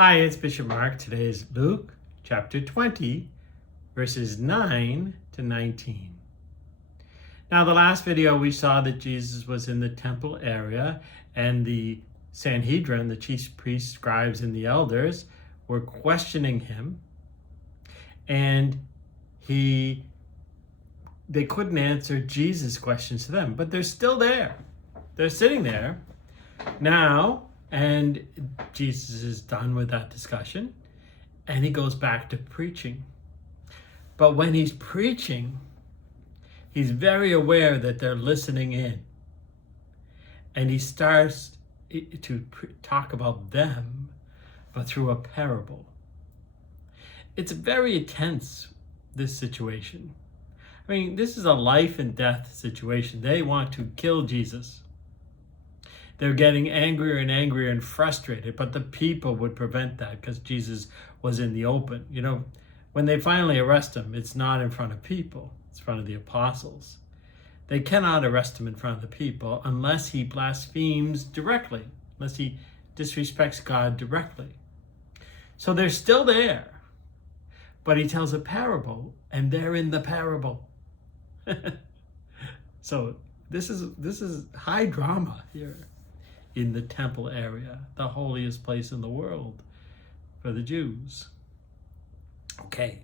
Hi, it's Bishop Mark. Today is Luke chapter 20, verses 9 to 19. Now, the last video we saw that Jesus was in the temple area and the Sanhedrin, the chief priests, scribes, and the elders were questioning him, and they couldn't answer Jesus' questions to them, but they're still there. They're sitting there now, and Jesus is done with that discussion, and he goes back to preaching. But when he's preaching, he's very aware that they're listening in, and he starts to talk about them, but through a parable. It's very intense, this situation. I mean, this is a life and death situation. They want to kill Jesus. They're getting angrier and angrier and frustrated, but the people would prevent that because Jesus was in the open. You know, when they finally arrest him, it's not in front of people, it's in front of the apostles. They cannot arrest him in front of the people unless he blasphemes directly, unless he disrespects God directly. So they're still there, but he tells a parable, and they're in the parable. So this is high drama here in the temple area, the holiest place in the world for the Jews. Okay.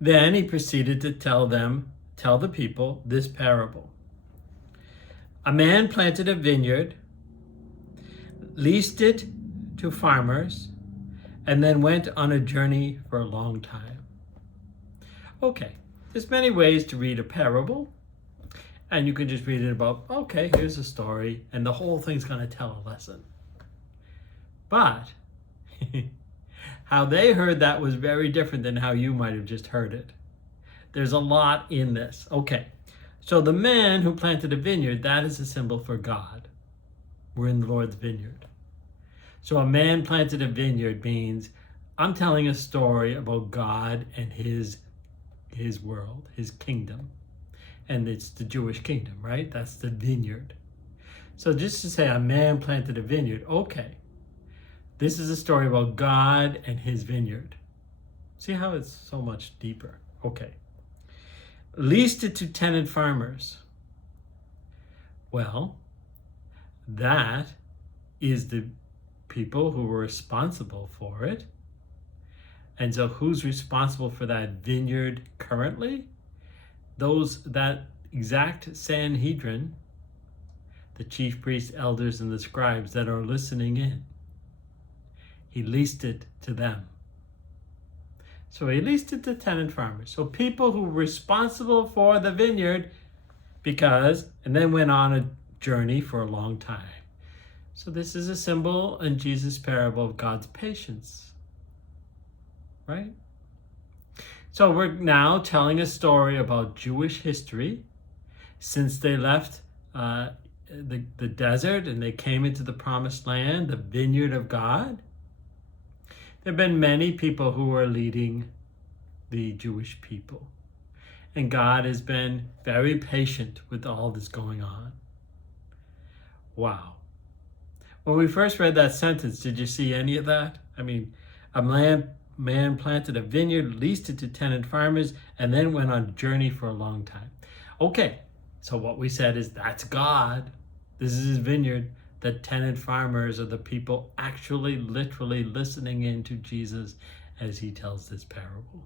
Then he proceeded to tell the people this parable. A man planted a vineyard, leased it to farmers, and then went on a journey for a long time. Okay, there's many ways to read a parable. And you can just read it about, okay, here's a story, and the whole thing's going to tell a lesson. But how they heard that was very different than how you might have just heard it. There's a lot in this. Okay, so the man who planted a vineyard, that is a symbol for God. We're in the Lord's vineyard. So a man planted a vineyard means I'm telling a story about God and his world, his kingdom. And it's the Jewish kingdom, right? That's the vineyard. So just to say a man planted a vineyard, okay. This is a story about God and his vineyard. See how it's so much deeper? Okay. Leased it to tenant farmers. Well, that is the people who were responsible for it. And so who's responsible for that vineyard currently? That exact Sanhedrin, the chief priests, elders, and the scribes that are listening in. He leased it to them. So he leased it to tenant farmers. So people who were responsible for the vineyard and then went on a journey for a long time. So this is a symbol in Jesus' parable of God's patience, right? So we're now telling a story about Jewish history since they left the desert and they came into the promised land, the vineyard of God. There have been many people who are leading the Jewish people. And God has been very patient with all this going on. Wow. When we first read that sentence, did you see any of that? I mean, a man planted a vineyard, leased it to tenant farmers, and then went on a journey for a long time. Okay, so what we said is that's God. This is his vineyard. The tenant farmers are the people actually, literally listening in to Jesus as he tells this parable.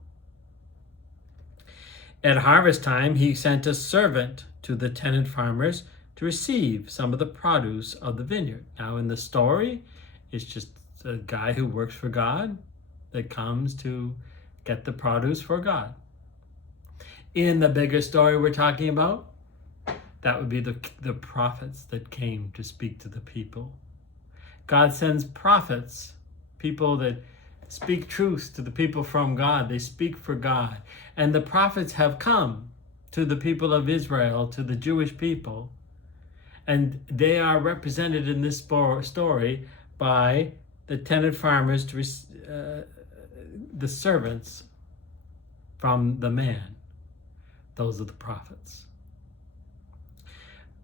At harvest time, he sent a servant to the tenant farmers to receive some of the produce of the vineyard. Now in the story, it's just a guy who works for God that comes to get the produce for God. In the bigger story we're talking about, that would be the prophets that came to speak to the people. God sends prophets, people that speak truth to the people from God. They speak for God. And the prophets have come to the people of Israel, to the Jewish people, and they are represented in this story by the tenant farmers, the servants from the man. Those are the prophets.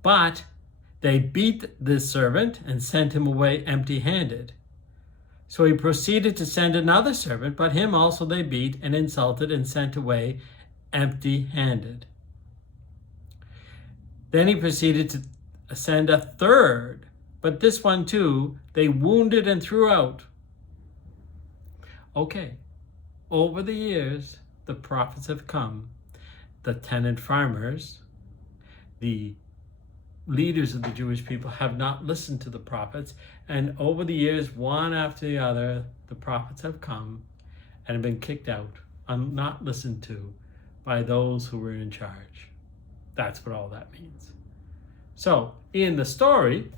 But they beat the servant and sent him away empty-handed. So he proceeded to send another servant, but him also they beat and insulted and sent away empty-handed. Then he proceeded to send a third, but this one too they wounded and threw out. Okay, over the years, the prophets have come, the tenant farmers, the leaders of the Jewish people have not listened to the prophets, and over the years, one after the other, the prophets have come and have been kicked out, and not listened to by those who were in charge. That's what all that means. So, in the story,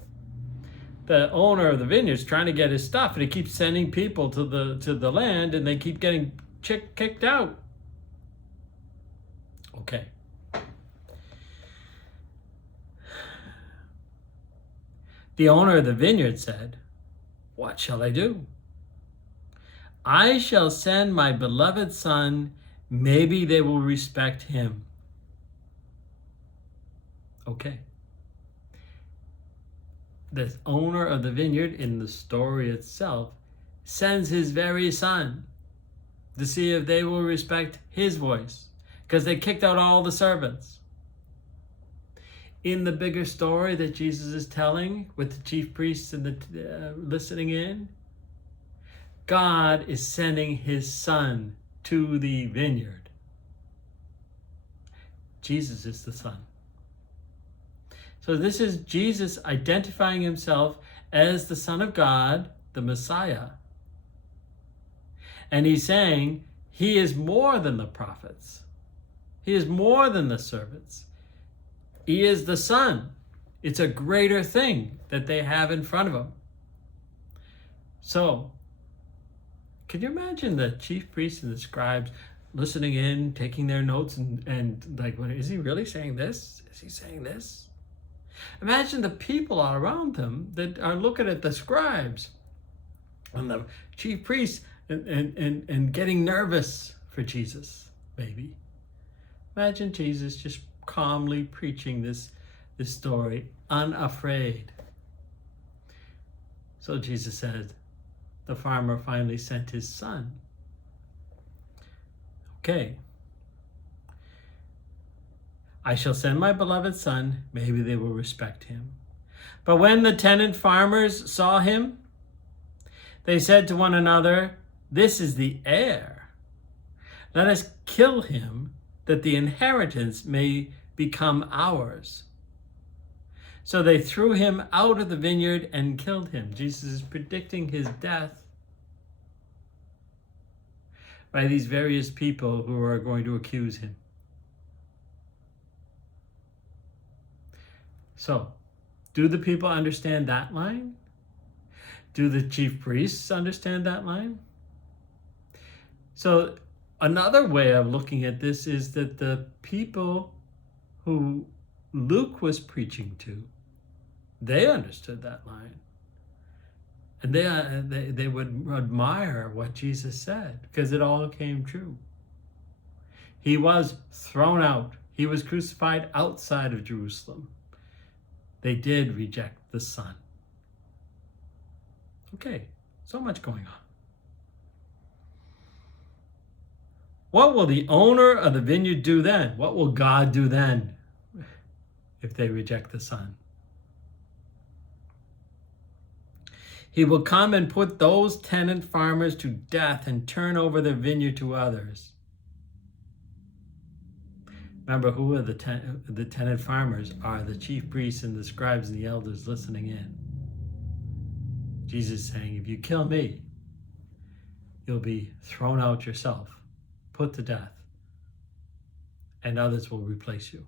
the owner of the vineyard's trying to get his stuff, and he keeps sending people to the land, and they keep getting kicked out. Okay. The owner of the vineyard said, "What shall I do? I shall send my beloved son. Maybe they will respect him." Okay. The owner of the vineyard in the story itself sends his very son to see if they will respect his voice, because they kicked out all the servants. In the bigger story that Jesus is telling with the chief priests and the listening in, God is sending his son to the vineyard. Jesus is the son. So this is Jesus identifying himself as the Son of God, the Messiah. And he's saying he is more than the prophets. He is more than the servants. He is the Son. It's a greater thing that they have in front of him. So, can you imagine the chief priests and the scribes listening in, taking their notes, and like, is he really saying this? Is he saying this? Imagine the people all around them that are looking at the scribes and the chief priests and getting nervous for Jesus, maybe. Imagine Jesus just calmly preaching this story, unafraid. So Jesus said, the farmer finally sent his son. Okay. I shall send my beloved son, maybe they will respect him. But when the tenant farmers saw him, they said to one another, "This is the heir. Let us kill him, that the inheritance may become ours." So they threw him out of the vineyard and killed him. Jesus is predicting his death by these various people who are going to accuse him. So, do the people understand that line? Do the chief priests understand that line? So, another way of looking at this is that the people who Luke was preaching to, they understood that line. And they would admire what Jesus said, because it all came true. He was thrown out. He was crucified outside of Jerusalem. They did reject the Son. Okay, so much going on. What will the owner of the vineyard do then? What will God do then if they reject the Son? He will come and put those tenant farmers to death and turn over the vineyard to others. Remember, who are the tenant farmers? Are the chief priests and the scribes and the elders listening in. Jesus is saying, if you kill me, you'll be thrown out yourself, put to death, and others will replace you.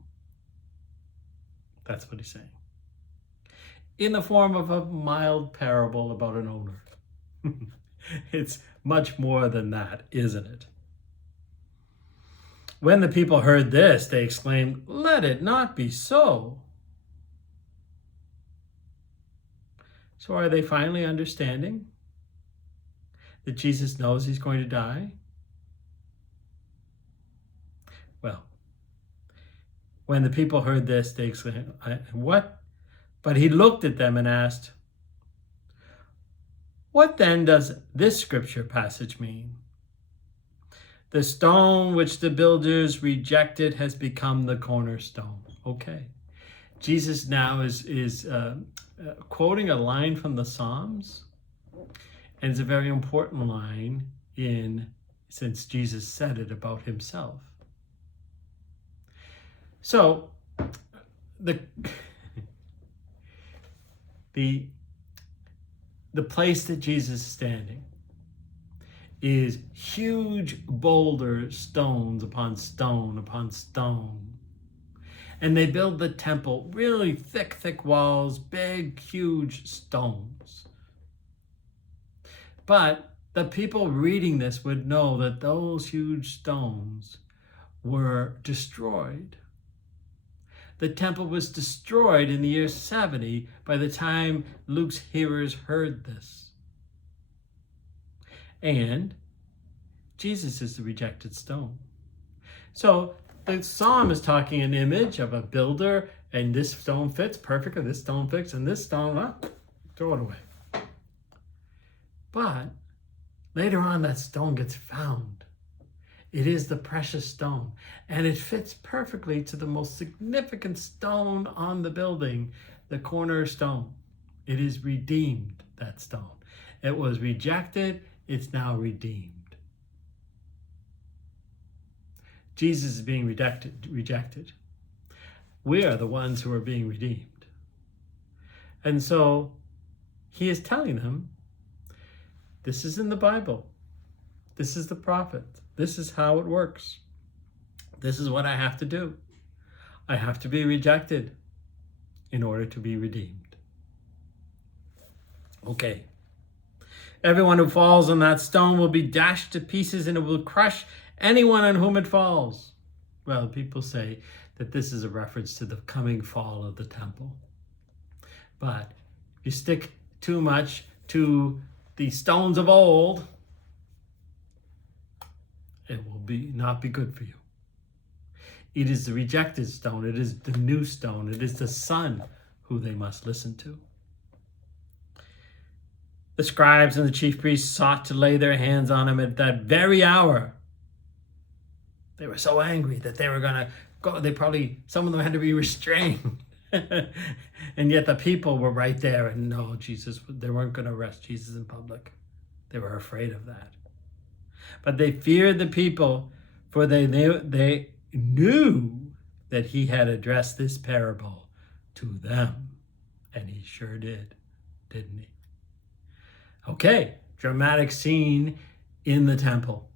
That's what he's saying. In the form of a mild parable about an owner. It's much more than that, isn't it? When the people heard this, they exclaimed, "Let it not be so." So are they finally understanding that Jesus knows he's going to die? Well, when the people heard this, they exclaimed, "What?" But he looked at them and asked, What then does this scripture passage mean? The stone which the builders rejected has become the cornerstone. Okay. Jesus now is quoting a line from the Psalms, and it's a very important line since Jesus said it about himself. So the place that Jesus is standing is huge boulders, stones upon stone upon stone. And they build the temple, really thick walls, big, huge stones. But the people reading this would know that those huge stones were destroyed. The temple was destroyed in the year 70 by the time Luke's hearers heard this. And Jesus is the rejected stone. So the psalm is talking an image of a builder, and this stone fits perfectly, this stone fits, and this stone, throw it away. But later on, that stone gets found. It is the precious stone, and it fits perfectly to the most significant stone on the building, the cornerstone. It is redeemed, that stone. It was rejected, it's now redeemed. Jesus is being rejected. We are the ones who are being redeemed. And so he is telling them, this is in the Bible. This is the prophet. This is how it works. This is what I have to do. I have to be rejected in order to be redeemed. Okay. Everyone who falls on that stone will be dashed to pieces, and it will crush anyone on whom it falls. Well, people say that this is a reference to the coming fall of the temple. But if you stick too much to the stones of old, it will not be good for you. It is the rejected stone. It is the new stone. It is the Son who they must listen to. The scribes and the chief priests sought to lay their hands on him at that very hour. They were so angry that they were going to go. Some of them had to be restrained. And yet the people were right there, and no, they weren't going to arrest Jesus in public. They were afraid of that. But they feared the people, for they knew that he had addressed this parable to them. And he sure did, didn't he? Okay, dramatic scene in the temple.